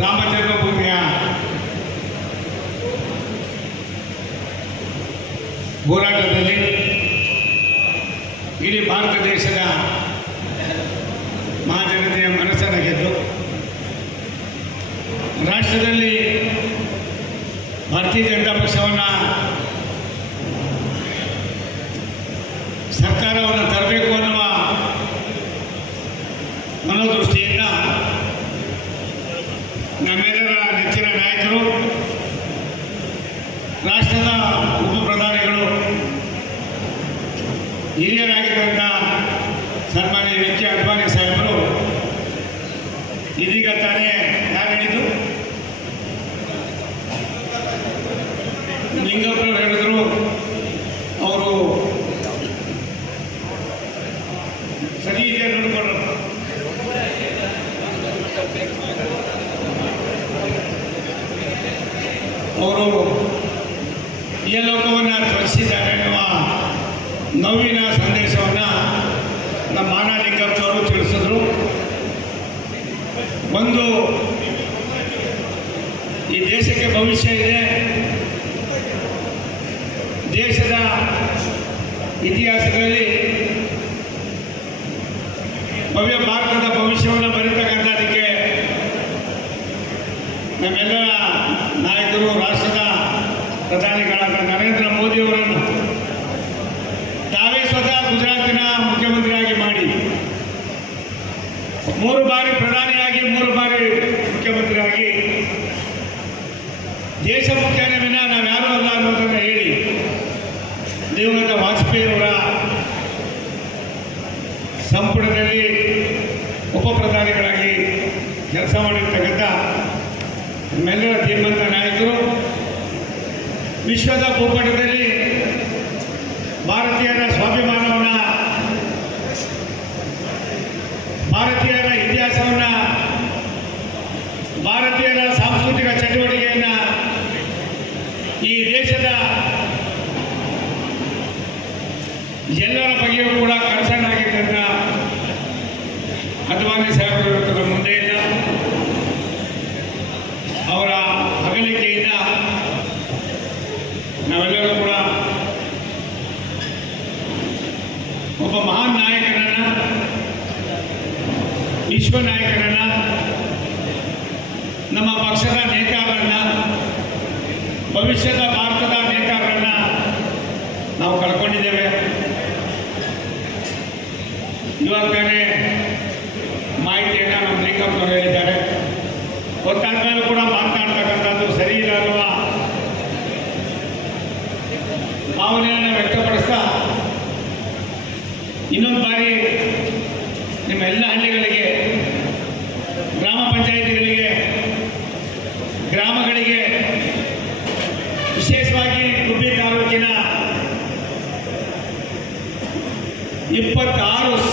ರಾಮ ಜನ್ಮಭೂಮಿಯ ಹೋರಾಟದಲ್ಲಿ ಇಡೀ ಭಾರತ ದೇಶದ ಮಹಾಜನತೆಯ ಮನಸ್ಸನ್ನು ಗೆದ್ದು ರಾಷ್ಟ್ರದಲ್ಲಿ ಭಾರತೀಯ ಜನತಾ ಪಕ್ಷವನ್ನು ಸರ್ಕಾರವನ್ನು ತರಬೇಕು ಅನ್ನುವ ಮನೋದೃಷ್ಟಿಯಿಂದ ನಮ್ಮೆಲ್ಲರ ನೆಚ್ಚಿನ ನಾಯಕರು, ರಾಷ್ಟ್ರದ ಉಪ ಪ್ರಧಾನಿಗಳು, ಹಿರಿಯರಾಗಿದ್ದಂಥ ಸನ್ಮಾನ್ಯ ಎಚ್ ಕೆ ಅಡ್ವಾಣಿ ಸಾಹೇಬರು ಇದೀಗ ತಾನೇ ಯಾರು ಹೇಳಿದ್ದು, ಲಿಂಗಪ್ಪನವರು ಹೇಳಿದ್ರು, ಅವರು ಸರಿ ಇದೆ ನೋಡಿಕೊಂಡ್ರು. ಅವರು ಈ ಲೋಕವನ್ನು ತ್ವರಿಸಿದ್ದಾರೆ ಎನ್ನುವ ನೋವಿನ ಸಂದೇಶವನ್ನು ನಮ್ಮ ಮಾನಲಿಂಗಪ್ಪನವರು ತಿಳಿಸಿದ್ರು. ಒಂದು, ಈ ದೇಶಕ್ಕೆ ಭವಿಷ್ಯ ಇದೆ, ದೇಶದ ಇತಿಹಾಸದಲ್ಲಿ ಭವ್ಯ ಭಾರತದ ಭವಿಷ್ಯವನ್ನು ಬರೀತಕ್ಕಂಥದಕ್ಕೆ ನಮ್ಮೆಲ್ಲರ ನಾಯಕರು, ರಾಷ್ಟ್ರದ ಪ್ರಧಾನಿಗಳಾದ ನರೇಂದ್ರ ಮೋದಿಯವರನ್ನು ತಾವೇ ಸ್ವತಃ ಗುಜರಾತಿನ ಮುಖ್ಯಮಂತ್ರಿಯಾಗಿ ಮಾಡಿ 3 ಬಾರಿ ಪ್ರಧಾನಿಯಾಗಿ 3 ಬಾರಿ ಮುಖ್ಯಮಂತ್ರಿಯಾಗಿ ದೇಶ ಮುಖ್ಯನೇ ವಿನ ನಾವ್ಯಾರೂ ಅಲ್ಲ ಅನ್ನೋದನ್ನು ಹೇಳಿ ದಿವಂಗತ ವಾಜಪೇಯಿಯವರ ಸಂಪುಟದಲ್ಲಿ ಉಪ ಪ್ರಧಾನಿಗಳಾಗಿ ಕೆಲಸ ಮಾಡಿರ್ತಕ್ಕಂಥ ನಮ್ಮೆಲ್ಲರ ಧೀಮಂತ ನಾಯಕರು, ವಿಶ್ವದ ಭೂಪಟದಲ್ಲಿ ಭಾರತೀಯರ ಸ್ವಾಭಿಮಾನವನ್ನು, ಭಾರತೀಯರ ಇತಿಹಾಸವನ್ನು, ಭಾರತೀಯರ ಸಾಂಸ್ಕೃತಿಕ ಚಟುವಟಿಕೆಯನ್ನು ಈ ದೇಶದ ಎಲ್ಲರ ಬಗ್ಗೆಯೂ ಕೂಡ ಕನ್ಸರ್ನ್ ಆಗಿದ್ದಂಥ ಅದ್ವಾನಿ ಸಾಹೇಬರ ಮುಂದೆ ಇಲ್ಲ. ಅವರ ಅಗಲಿಕೆಯಿಂದ ನಾವೆಲ್ಲರೂ ಕೂಡ ಒಬ್ಬ ಮಹಾನ್ ನಾಯಕನನ್ನ, ವಿಶ್ವ ನಾಯಕನನ್ನ, ನಮ್ಮ ಪಕ್ಷದ ನೇತಾರರನ್ನ, ಭವಿಷ್ಯದ ಭಾರತದ ನೇತಾರರನ್ನ ನಾವು ಕಳ್ಕೊಂಡಿದ್ದೇವೆ. ಇವಾಗ ತಾನೇ ಮಾಹಿತಿಯನ್ನು ನಮ್ಮ ಲಿಂಗಪ್ಪನವರು ಹೇಳಿದ್ದಾರೆ. ಗೊತ್ತಾದ ಮೇಲೂ ಕೂಡ ಮಾತನಾಡ್ತಕ್ಕಂಥದ್ದು ಸರಿ ಇಲ್ಲ ಅನ್ನುವ ಭಾವನೆಯನ್ನು ವ್ಯಕ್ತಪಡಿಸ್ತಾ ಇನ್ನೊಂದು ಬಾರಿ ನಿಮ್ಮ ಎಲ್ಲ ಹಳ್ಳಿಗಳಿಗೆ, ಗ್ರಾಮ ಪಂಚಾಯಿತಿಗಳಿಗೆ, ಗ್ರಾಮಗಳಿಗೆ, ವಿಶೇಷವಾಗಿ ಗುಬ್ಬಿ ತಾಲೂಕಿನ 26